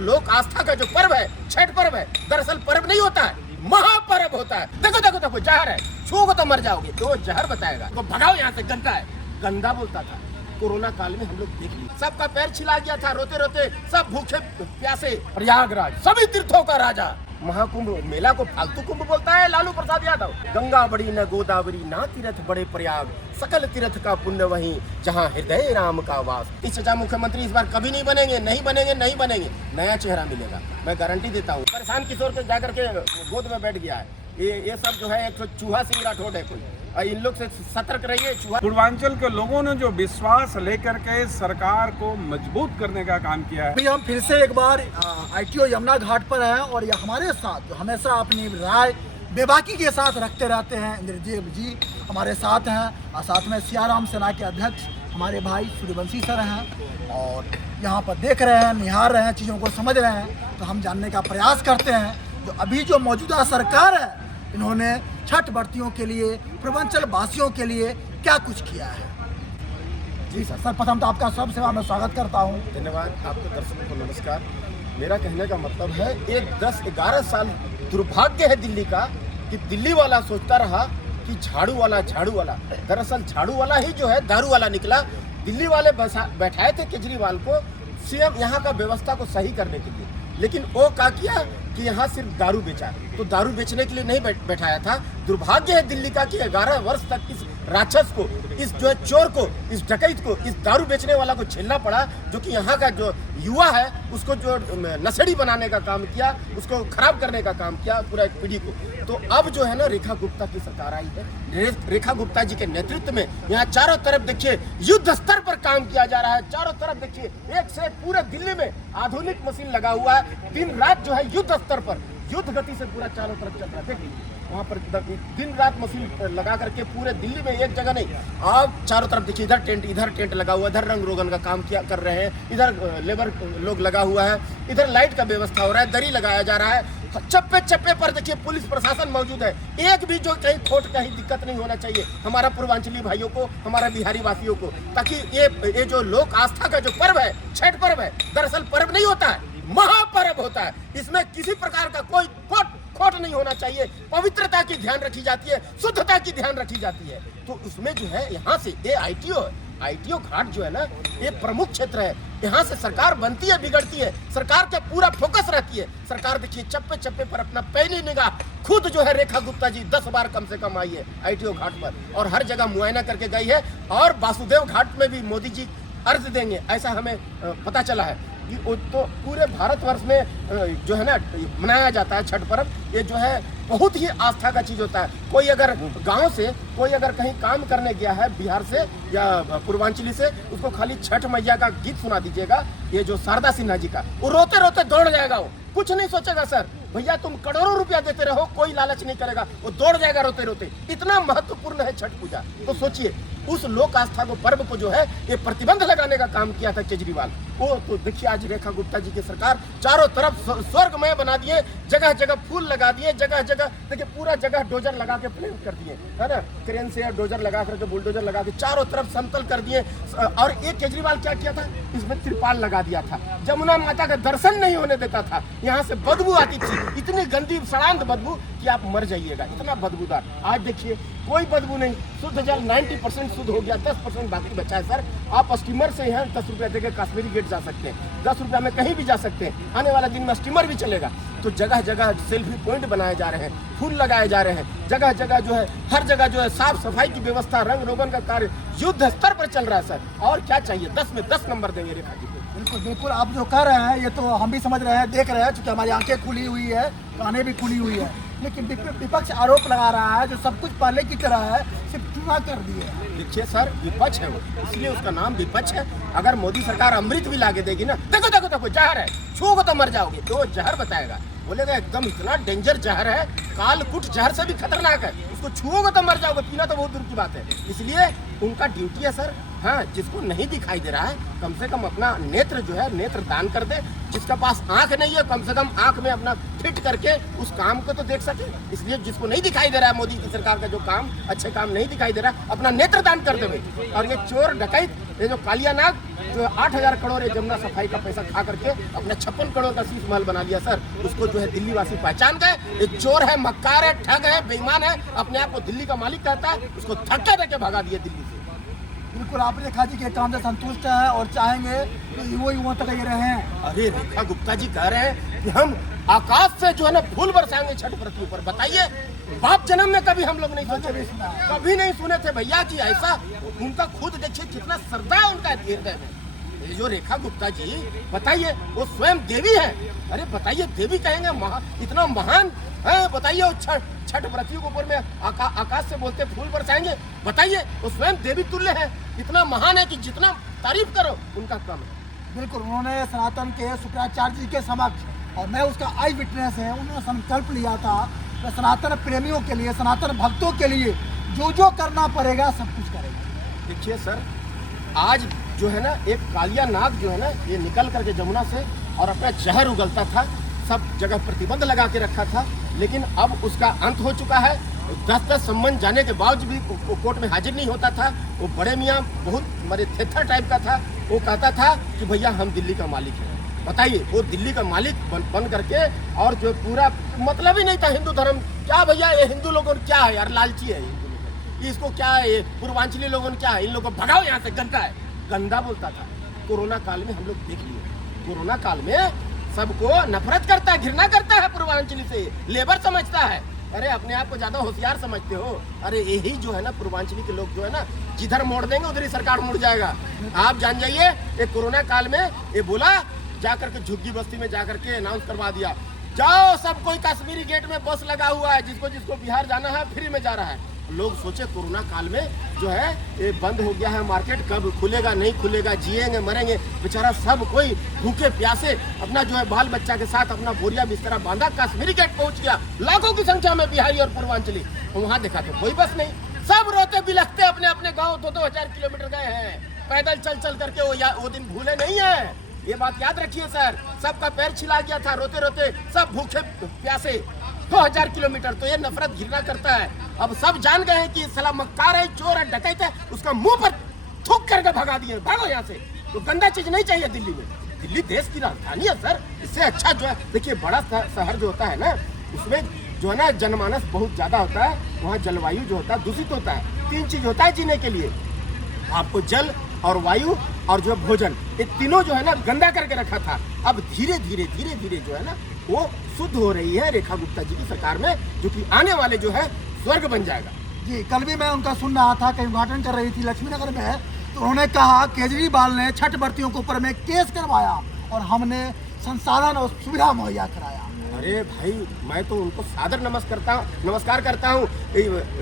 लोक आस्था का जो पर्व है, छठ पर्व है, दरअसल पर्व नहीं होता है, महापर्व होता है। देखो देखो देखो, जहर है, छूओगे तो मर जाओगे। तो जहर बताएगा तो भगाओ यहाँ से, गंदा है, गंदा बोलता था। कोरोना काल में हम लोग देख लिए, सबका पैर छिला गया था, रोते रोते सब भूखे प्यासे। प्रयागराज सभी तीर्थों का राजा, महाकुंभ मेला को फालतू कुंभ बोलता है लालू प्रसाद यादव। गंगा बड़ी न गोदावरी, ना तीर्थ बड़े प्रयाग, सकल तीर्थ का पुण्य वहीं जहां हृदय राम का वास। इस चचा मुख्यमंत्री इस बार कभी नहीं बनेंगे, नहीं बनेंगे, नहीं बनेंगे। नया चेहरा मिलेगा, मैं गारंटी देता हूँ। परेशान किशोर के जाकर के गोद में बैठ गया है। ये सब जो है एक चूहा सिंह राठौड़ है कोई, और इन लोग से सतर्क रहिए। चूहा पूर्वांचल के लोगों ने जो विश्वास लेकर के सरकार को मजबूत करने का काम किया है। अभी हम फिर से एक बार ITO यमुना घाट पर हैं और ये हमारे साथ जो हमेशा अपनी राय बेबाकी के साथ रखते रहते हैं इंद्रजीत जी हमारे साथ हैं, और साथ में सियाराम सेना के अध्यक्ष हमारे भाई सूर्यवंशी सर हैं, और यहाँ पर देख रहे हैं, निहार रहे हैं, चीज़ों को समझ रहे हैं। तो हम जानने का प्रयास करते हैं जो अभी जो मौजूदा सरकार है, इन्होंने छठ व्रतियों के लिए, पूर्वांचल वासियों के लिए क्या कुछ किया है। जी सर, सर्वप्रथम तो आपका सब सेवा में स्वागत करता हूँ। धन्यवाद, आपके दर्शकों को नमस्कार। मेरा कहने का मतलब है, एक 10-11 साल दुर्भाग्य है दिल्ली का कि दिल्ली वाला सोचता रहा कि झाड़ू वाला, दरअसल झाड़ू वाला ही जो है दारू वाला निकला। दिल्ली वाले बैठाए थे केजरीवाल को सीएम यहाँ का व्यवस्था को सही करने के लिए, लेकिन वो क्या किया कि यहाँ सिर्फ दारू बेचा, तो दारू बेचने के लिए नहीं बैठाया था। दुर्भाग्य है दिल्ली का कि 11 वर्ष तक इस राक्षस को, इस जो है चोर को, इस डकैत को, इस दारू बेचने वाला को झेलना पड़ा, जो कि यहाँ का जो युवा है उसको जो नशेड़ी बनाने का काम किया, उसको खराब करने का काम किया पूरा एक पीढ़ी को। तो अब जो है ना, रेखा गुप्ता की सरकार आई है। रेखा गुप्ता जी के नेतृत्व में यहाँ चारों तरफ देखिए युद्ध स्तर पर काम किया जा रहा है। चारों तरफ देखिए एक से एक पूरे दिल्ली में आधुनिक मशीन लगा हुआ है। दिन रात जो है युद्ध स्तर पर, युद्ध गति से पूरा चारों तरफ चल रहा है। देखिए वहाँ पर दिन रात मशीन लगा करके पूरे दिल्ली में एक जगह नहीं, आप चारों तरफ देखिए, इधर टेंट लगा हुआ है, इधर रंग रोगन का काम कर रहे हैं, इधर लेबर लोग लगा हुआ है, इधर लाइट का व्यवस्था हो रहा है, दरी लगाया जा रहा है। चप्पे चप्पे पर देखिए पुलिस प्रशासन मौजूद है। एक भी जो कहीं खोट कहीं दिक्कत नहीं होना चाहिए हमारा पूर्वांचली भाइयों को, हमारा बिहारी वासियों को, ताकि ये जो लोक आस्था का जो पर्व है, छठ पर्व है, दरअसल पर्व नहीं होता है, महापर्व होता है। इसमें किसी प्रकार का कोई खोट नहीं होना चाहिए। पवित्रता की ध्यान रखी जाती है, शुद्धता की ध्यान रखी जाती है। तो उसमें जो है यहाँ से ये ITO घाट जो है ना, ये प्रमुख क्षेत्र है। यहाँ से सरकार बनती है, बिगड़ती है, सरकार का पूरा फोकस रहती है। सरकार देखिए चप्पे चप्पे पर अपना पैनी निगाह खुद जो है रेखा गुप्ता जी 10 बार कम से कम आई है ITO घाट पर, और हर जगह मुआयना करके गई है। और वासुदेव घाट में भी मोदी जी अर्ज देंगे, ऐसा हमें पता चला है। तो पूरे भारतवर्ष में जो है ना मनाया जाता है छठ पर्व। ये जो है बहुत ही आस्था का चीज़ होता है। कोई अगर गांव से कोई अगर कहीं काम करने गया है बिहार से या पूर्वांचली से, उसको खाली छठ मैया का गीत सुना दीजिएगा, ये जो शारदा सिन्हा जी का, वो रोते रोते दौड़ जाएगा। वो कुछ नहीं सोचेगा, सर भैया तुम करोड़ों रुपया देते रहो, कोई लालच नहीं करेगा, वो दौड़ जाएगा रोते रोते। इतना महत्वपूर्ण है छठ पूजा। तो सोचिए उस लोक आस्था को, पर्व को जो है ये प्रतिबंध लगाने का काम किया था केजरीवाल। वो तो देखिए आज रेखा गुप्ता जी की सरकार चारों तरफ स्वर्गमय बना दिए, जगह जगह फूल लगा दिए, जगह जगह देखिए पूरा जगह डोजर लगा के प्लेन कर दिए, है ना, क्रेन से डोजर लगा करके, बुलडोजर लगा के चारों तरफ समतल कर दिए। और एक केजरीवाल क्या किया था, इसमें त्रिपाल लगा दिया था, जमुना माता का दर्शन नहीं होने देता था। यहाँ से बदबू आती थी, इतनी गंदी सड़ांत बदबू कि आप मर जाइएगा, इतना बदबूदार। आज देखिए कोई बदबू नहीं, शुद्ध जल 90% शुद्ध हो गया, 10% बाकी बचा है। सर आप स्टीमर से यहाँ 10 रुपया देकर कश्मीरी गेट जा सकते हैं, 10 रुपया में कहीं भी जा सकते हैं। आने वाला दिन में स्टीमर भी चलेगा। तो जगह जगह सेल्फी पॉइंट बनाए जा रहे हैं, फूल लगाए जा रहे हैं, जगह जगह जो है हर जगह जो है साफ सफाई की व्यवस्था, रंग रोगन का कार्य युद्ध स्तर पर चल रहा है। सर और क्या चाहिए, 10 में 10 नंबर देंगे रेखा जी को। बिल्कुल बिल्कुल, आप जो कर रहे हैं ये तो हम भी समझ रहे हैं, देख रहे हैं, क्योंकि हमारी आंखें खुली हुई है, कानें भी खुली हुई है। लेकिन विपक्ष आरोप लगा रहा है जो सब कुछ पहले की तरह है, सिर्फ चुनाव कर दिए। देखिए सर विपक्ष है वो, इसलिए उसका नाम विपक्ष है। अगर मोदी सरकार अमृत भी लाके देगी ना, देखो देखो देखो जहर है, छूओगे तो मर जाओगे। तो जहर बताएगा, बोलेगा एकदम इतना डेंजर जहर है, कालकुट जहर से भी खतरनाक है, उसको छूओगे तो मर जाओगे, पीना तो बहुत दूर की बात है। इसलिए उनका ड्यूटी है सर हाँ, जिसको नहीं दिखाई दे रहा है कम से कम अपना नेत्र जो है नेत्र दान कर दे। जिसका पास आंख नहीं है कम से कम आंख में अपना फिट करके उस काम को तो देख सके। इसलिए जिसको नहीं दिखाई दे रहा है मोदी की सरकार का जो काम अच्छे काम नहीं दिखाई दे रहा है अपना नेत्र दान कर दे। और ये चोर डकैत ये जो कालिया नाग जो 8,000 करोड़ जमुना सफाई का पैसा खा करके अपने 56 करोड़ का शीश महल बना लिया सर, उसको जो है दिल्ली वासी पहचान गए। ये चोर है, मक्कार है, ठग है, बेईमान है, अपने आप को दिल्ली का मालिक कहता है, उसको धक्का देके भगा दिए दिल्ली से। बिल्कुल, आप रेखा जी के काम से संतुष्ट हैं और चाहेंगे कि युवा तक ये रहें। अरे रेखा गुप्ता जी कह रहे हैं कि हम आकाश से जो है ना फूल बरसाएंगे छठ व्रतियों पर। बताइए, बाप जन्म में कभी हम लोग नहीं सोचे थे, कभी नहीं सुने थे भैया जी ऐसा। उनका खुद देखिए कितना श्रद्धा है उनका हृदय में। ये जो रेखा गुप्ता जी बताइए वो स्वयं देवी है। अरे बताइए, देवी कहेंगे इतना महान है। बताइए वो छठ व्रतियों के ऊपर में आकाश से बोलते फूल बरसाएंगे। बताइए वो स्वयं देवी तुल्य है, इतना महान है कि जितना तारीफ करो उनका कम है। बिल्कुल, उन्होंने सनातन के शुक्राचार्य जी के समक्ष, और मैं उसका आई विटनेस है, उन्होंने संकल्प लिया था कि सनातन प्रेमियों के लिए, सनातन भक्तों के लिए जो करना पड़ेगा सब कुछ करेगा। देखिए सर, आज जो है ना एक कालिया नाग जो है ना ये निकल करके जमुना से और अपना जहर उगलता था, सब जगह प्रतिबंध लगा के रखा था, लेकिन अब उसका अंत हो चुका है। 10 सम्मन जाने के बावजूद भी कोर्ट में हाजिर नहीं होता था। वो बड़े मियाँ बहुत मरे थेथर टाइप का था। वो कहता था कि भैया हम दिल्ली का मालिक हैं। बताइए, वो दिल्ली का मालिक बन करके, और जो पूरा मतलब ही नहीं था हिंदू धर्म क्या भैया, ये हिंदू लोगों ने क्या है यार, लालची है हिंदू लोग, इसको क्या है, पूर्वांचली लोगों ने क्या है, इन लोगों को भगाओ यहाँ से, गंदा है, गंदा बोलता था। कोरोना काल में हम लोग देख लिए, कोरोना काल में सबको नफरत करता है, घृणा करता है पूर्वांचली से, लेबर समझता है। अरे अपने आप को ज्यादा होशियार समझते हो। अरे यही जो है ना पूर्वांचली के लोग जो है ना जिधर मोड़ देंगे उधर ही सरकार मुड़ जाएगा। आप जान जाइए, ये कोरोना काल में ये बोला जाकर के झुग्गी बस्ती में जाकर के अनाउंस करवा दिया, जाओ सब कोई कश्मीरी गेट में बस लगा हुआ है, जिसको जिसको बिहार जाना है फ्री में जा रहा है। लोग सोचे कोरोना काल में जो है ये बंद हो गया है मार्केट, कब खुलेगा नहीं खुलेगा, जिएंगे मरेंगे। बेचारा सब कोई भूखे प्यासे अपना जो है बाल बच्चा के साथ अपना बोरिया बिस्तरा बांधा कश्मीरी गेट पहुंच गया, लाखों की संख्या में बिहारी और पूर्वांचली। वहां देखा तो कोई बस नहीं, सब रोते बिलखते अपने अपने गाँव 2-2 हजार किलोमीटर गए हैं पैदल चल करके। वो दिन भूले नहीं है, ये बात याद रखिए सर। सबका पैर छिला गया था, रोते रोते सब भूखे प्यासे 2000 किलोमीटर। तो ये नफरत घृणा करता है। अब सब जान गए हैं कि साला मक्कार है, चोर है, डकैत है, उसका मुंह पर थूक करके भगा दिए, भागो यहाँ से। तो गंदा चीज नहीं चाहिए दिल्ली में। दिल्ली देश की राजधानी है सर, इससे अच्छा जो है देखिए बड़ा शहर जो होता है ना उसमें जो है ना जनमानस बहुत ज्यादा होता है, वहाँ जलवायु जो होता है दूषित होता है। 3 चीज होता है जीने के लिए, आपको जल और वायु और जो भोजन, ये तीनों जो है ना गंदा करके रखा था। अब धीरे धीरे जो है ना वो शुद्ध हो रही है रेखा गुप्ता जी की सरकार में, जो कि आने वाले जो है स्वर्ग बन जाएगा। जी, कल भी मैं उनका सुन रहा था, कहीं उद्घाटन कर रही थी लक्ष्मीनगर में, तो उन्होंने कहा केजरीवाल ने छठ व्रतियों के ऊपर में केस करवाया और हमने संसाधन और सुविधा मुहैया कराया। अरे भाई, मैं तो उनको सादर नमस्कार करता हूँ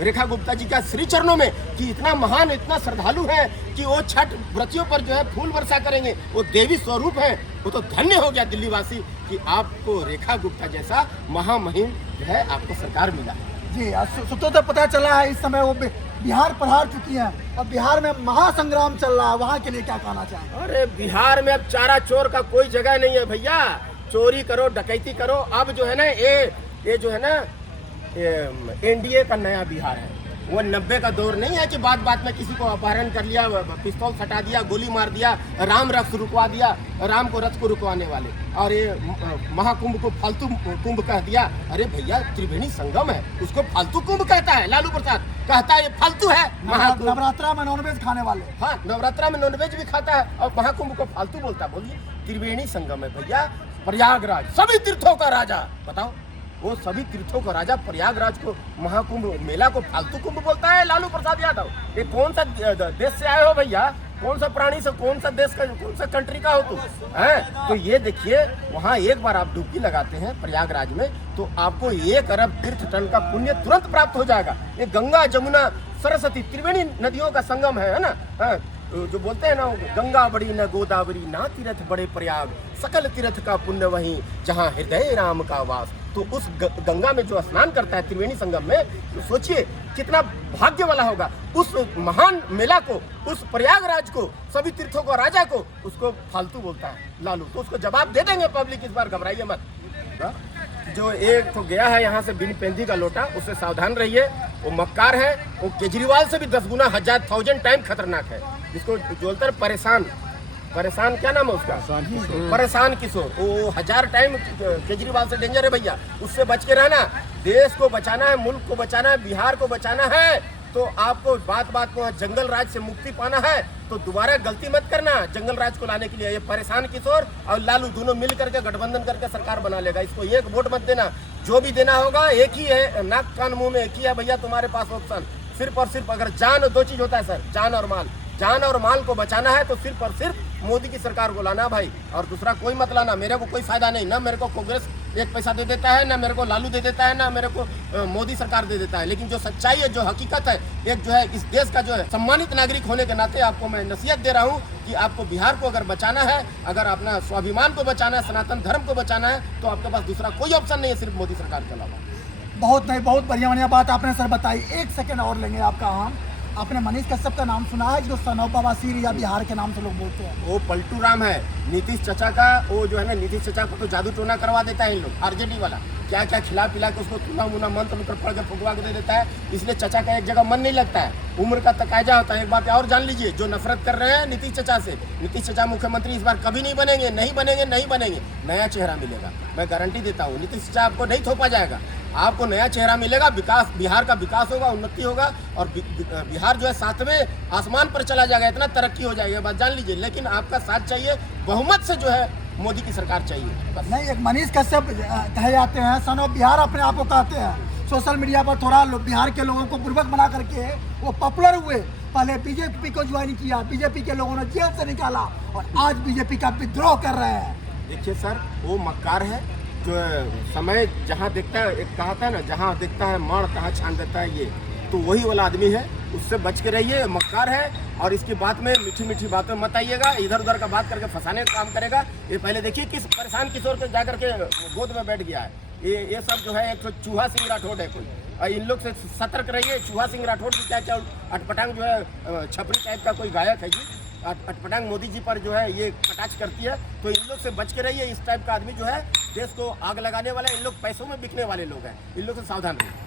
रेखा गुप्ता जी का श्री चरणों में, कि इतना महान इतना श्रद्धालु है कि वो छठ व्रतियों पर जो है फूल वर्षा करेंगे, वो देवी स्वरूप है। वो तो धन्य हो गया दिल्ली वासी कि आपको रेखा गुप्ता जैसा महामहिम जो है आपको सरकार मिला। जी, सूत्रों से पता चला है इस समय वो बिहार पधार चुकी हैं और बिहार में महासंग्राम चल रहा है, वहाँ के लिए क्या कहना चाहेंगे? अरे बिहार में अब चारा चोर का कोई जगह नहीं है भैया, चोरी करो डकैती करो। अब जो है ना ये जो है ना एनडीए का नया बिहार है। वो 90 का दौर नहीं है कि बात बात में किसी को अपहरण कर लिया, पिस्तौल सटा दिया, गोली मार दिया, राम रथ रुकवा दिया, राम को रथ को रुकवाने वाले, और ये महाकुंभ को फालतू कुंभ कह दिया। अरे भैया त्रिवेणी संगम है, उसको फालतू कुंभ कहता है लालू प्रसाद, कहता है ये फालतू है। नवरात्रा में नॉनवेज खाने वाले, हाँ नवरात्रा में नॉनवेज भी खाता है और महाकुंभ को फालतू बोलता। बोलिए, त्रिवेणी संगम है भैया, प्रयागराज सभी तीर्थों का राजा। बताओ, वो सभी तीर्थों का राजा प्रयागराज को, महाकुंभ मेला को फालतू कुंभ बोलता है लालू प्रसाद यादव। ये कौन सा देश से आए हो भैया, कौन सा प्राणी से, कौन सा देश का, कौन सा कंट्री का हो तुम हैं? तो ये देखिए, वहाँ एक बार आप डुबकी लगाते हैं प्रयागराज में तो आपको 1 अरब तीर्थ टन का पुण्य तुरंत प्राप्त हो जाएगा। ये गंगा जमुना सरस्वती त्रिवेणी नदियों का संगम है ना। जो बोलते हैं ना, गंगा बड़ी न गोदावरी, ना तीर्थ बड़े प्रयाग, सकल तीर्थ का पुण्य वहीं जहाँ हृदय राम का वास। तो उस गंगा में जो स्नान करता है त्रिवेणी संगम में, तो सोचिए कितना भाग्य वाला होगा। उस महान मेला को, उस प्रयागराज को, सभी तीर्थों को, राजा को, उसको फालतू बोलता है लालू। तो उसको जवाब दे देंगे पब्लिक, इस बार घबराइए मत। जो एक तो गया है यहाँ से बिन पेंदी का लोटा, उससे सावधान रहिए। वो मक्कार है, वो केजरीवाल से भी 10 गुना 1000 टाइम खतरनाक है। जिसको बोलते हैं परेशान क्या नाम है उसका, परेशान किशोर, वो 1000 टाइम केजरीवाल से डेंजर है भैया। उससे बच के रहना। देश को बचाना है, मुल्क को बचाना है, बिहार को बचाना है, तो आपको बात बात में जंगल राज से मुक्ति पाना है, तो दोबारा गलती मत करना जंगल राज को लाने के लिए। ये परेशान किशोर और लालू दोनों मिल करके गठबंधन करके सरकार बना लेगा। इसको एक वोट मत देना। जो भी देना होगा एक ही है, नाक कान मुंह में एक ही है भैया तुम्हारे पास ऑप्शन। सिर्फ और सिर्फ अगर जान, 2 चीज होता है सर, जान और माल। जान और माल को बचाना है तो सिर्फ और सिर्फ मोदी की सरकार को लाना भाई, और दूसरा कोई मत लाना। मेरे को कोई फायदा नहीं, ना मेरे को कांग्रेस 1 पैसा दे देता है, ना मेरे को लालू दे देता है, ना मेरे को मोदी सरकार दे देता है। लेकिन जो सच्चाई है, जो हकीकत है, एक जो है इस देश का जो है सम्मानित नागरिक होने के नाते आपको मैं नसीहत दे रहा हूँ कि आपको बिहार को अगर बचाना है, अगर अपना स्वाभिमान को बचाना है, सनातन धर्म को बचाना है, तो आपके पास दूसरा कोई ऑप्शन नहीं है सिर्फ मोदी सरकार के अलावा। बहुत बढ़िया बात आपने सर बताई। 1 सेकंड और लेंगे आपका। हम आपने मनीष कश्यप का नाम सुना है, जो सनौ बवासीर या बिहार के नाम से लोग बोलते हैं? वो पलटू राम है, नीतीश चचा का। वो जो है ना, नीतीश चचा को तो जादू टोना करवा देता है इन लोग, आरजेडी वाला। क्या क्या खिला पिला के उसको तुना मुना मंत्र पढ़ के फुकवा के दे देता है। इसलिए चचा का एक जगह मन नहीं लगता है, उम्र का तकाजा होता है। एक बात और जान लीजिए, जो नफरत कर रहे हैं नीतीश चचा से, नीतीश चचा मुख्यमंत्री इस बार कभी नहीं बनेंगे, नहीं बनेंगे। नया चेहरा मिलेगा, मैं गारंटी देता हूँ। नीतीश चचा आपको नहीं थोपा जाएगा, आपको नया चेहरा मिलेगा। विकास, बिहार का विकास होगा, उन्नति होगा, और बिहार जो है 7वें आसमान पर चला जाएगा। इतना तरक्की हो जाएगी, बात जान लीजिए। लेकिन आपका साथ चाहिए, बहुमत से जो है मोदी की सरकार चाहिए बस। नहीं, एक मनीष कश्यप कहे जाते हैं, सन ऑफ बिहार अपने आप को कहते हैं। सोशल मीडिया पर थोड़ा बिहार के लोगों को बुर्बक बना करके वो पॉपुलर हुए। पहले बीजेपी को ज्वाइन किया, बीजेपी के लोगों ने जेल से निकाला, और आज बीजेपी का विद्रोह कर रहे हैं। देखिए सर, वो मक्कार है जो समय जहाँ देखता है, एक कहा था ना, जहाँ देखता है माड़ तहाँ छान देता है। ये तो वही वाला आदमी है, उससे बच के रहिए। मक्कार है, और इसकी बात में मीठी बातें मत आइएगा, इधर उधर का बात करके फंसाने का काम करेगा। ये पहले देखिए किस परेशान किशोर के जाकर के गोद में बैठ गया है। ये सब जो है एक तो चूहा सिंह राठौड़ है कोई, और इन लोग से सतर्क रहिए। चूहा सिंह राठौड़ की क्या अटपटांग जो है छपरी टाइप का कोई गायक है जी, अटपटांग मोदी जी पर जो है ये कटाक्ष करती है। तो इन लोग से बच के रहिए। इस टाइप का आदमी जो है देश को आग लगाने वाला, इन लोग पैसों में बिकने वाले लोग हैं, इन लोग से सावधान रहिए।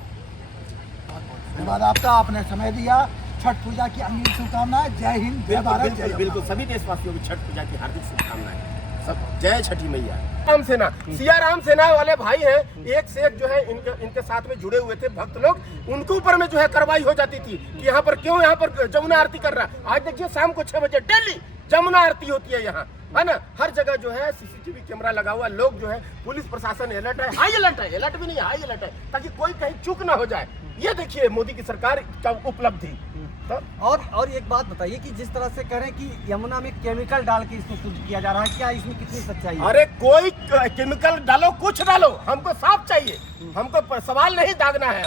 धन्यवाद आपका, आपने समय दिया। छठ पूजा की अग्नि शुभकामनाएं। जय हिंद, जय भारत, जय बिल्कुल सभी देशवासियों की छठ पूजा की हार्दिक शुभकामनाएं। सब जय छठी मैया। राम सेना, सिया राम सेना वाले भाई हैं, एक से एक जो है इनके साथ में जुड़े हुए थे भक्त लोग। उनके ऊपर में जो है कार्रवाई हो जाती थी कि यहाँ पर क्यों, यहाँ पर जमुना आरती कर रहा है। आज देखिए शाम को 6 बजे डेली जमुना आरती होती है यहाँ, है ना। हर जगह जो है सीसीटीवी कैमरा लगा हुआ। लोग जो है, पुलिस प्रशासन अलर्ट है, हाई अलर्ट है, अलर्ट भी नहीं, हाई अलर्ट है, ताकि कोई कहीं चूक ना हो जाए। ये देखिए मोदी की सरकार का उपलब्धि। तो और एक बात बताइए कि जिस तरह से कह रहे हैं कि यमुना में केमिकल डाल के इसको शुद्ध किया जा रहा है, क्या इसमें कितनी सच्चाई है? अरे कोई केमिकल डालो, कुछ डालो, हमको साफ चाहिए। हमको सवाल नहीं दागना है,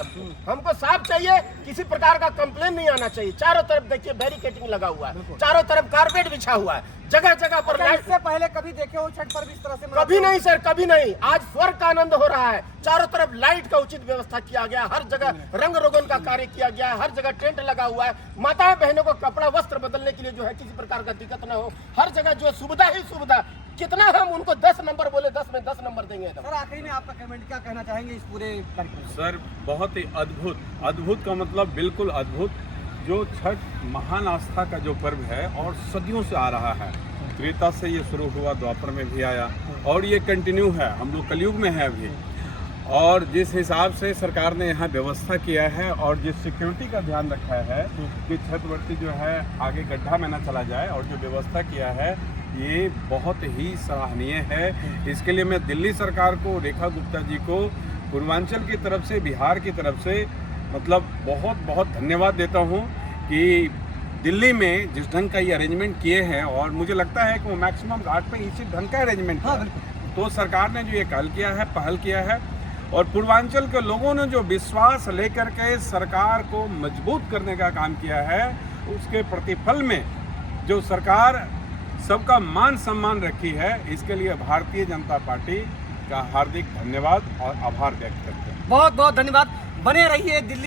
हमको साफ चाहिए। किसी प्रकार का कंप्लेन नहीं आना चाहिए। चारों तरफ देखिए बैरिकेडिंग लगा हुआ है, चारों तरफ कारपेट बिछा हुआ है, जगह जगह पर लाइट। इससे पहले कभी देखे हो छठ पर्व इस तरह से? कभी नहीं सर, कभी नहीं। आज स्वर्ग का आनंद हो रहा है। चारों तरफ लाइट का उचित व्यवस्था किया गया, हर जगह रंग रोगन का कार्य किया गया है, हर जगह टेंट लगा हुआ है। माताएं बहनों को कपड़ा वस्त्र बदलने के लिए जो है किसी प्रकार का दिक्कत ना हो, हर जगह जो है सुविधा ही सुविधा। कितना हम उनको 10 नंबर बोले, 10 में 10 नंबर देंगे। सर आखिरी में आपका कमेंट क्या कहना चाहेंगे इस पूरे कार्यक्रम? सर बहुत ही अद्भुत का मतलब बिल्कुल अद्भुत। जो छठ महान आस्था का जो पर्व है और सदियों से आ रहा है, त्रेता से ये शुरू हुआ, द्वापर में भी आया, और ये कंटिन्यू है। हम लोग कलयुग में है अभी। और जिस हिसाब से सरकार ने यहाँ व्यवस्था किया है और जिस सिक्योरिटी का ध्यान रखा है कि छठवर्ती जो है आगे गड्ढा में न चला जाए, और जो व्यवस्था किया है ये बहुत ही सराहनीय है। इसके लिए मैं दिल्ली सरकार को, रेखा गुप्ता जी को, पूर्वांचल की तरफ से, बिहार की तरफ से मतलब बहुत धन्यवाद देता हूँ कि दिल्ली में जिस ढंग का ये अरेंजमेंट किए हैं, और मुझे लगता है कि वो मैक्सिमम घाट पे इसी ढंग का अरेंजमेंट है। तो सरकार ने जो ये पहल किया है, और पूर्वांचल के लोगों ने जो विश्वास लेकर के सरकार को मजबूत करने का काम किया है, उसके प्रतिफल में जो सरकार सबका मान सम्मान रखी है, इसके लिए भारतीय जनता पार्टी का हार्दिक धन्यवाद और आभार व्यक्त करते हैं। बहुत बहुत धन्यवाद। बने रहिए दिल्ली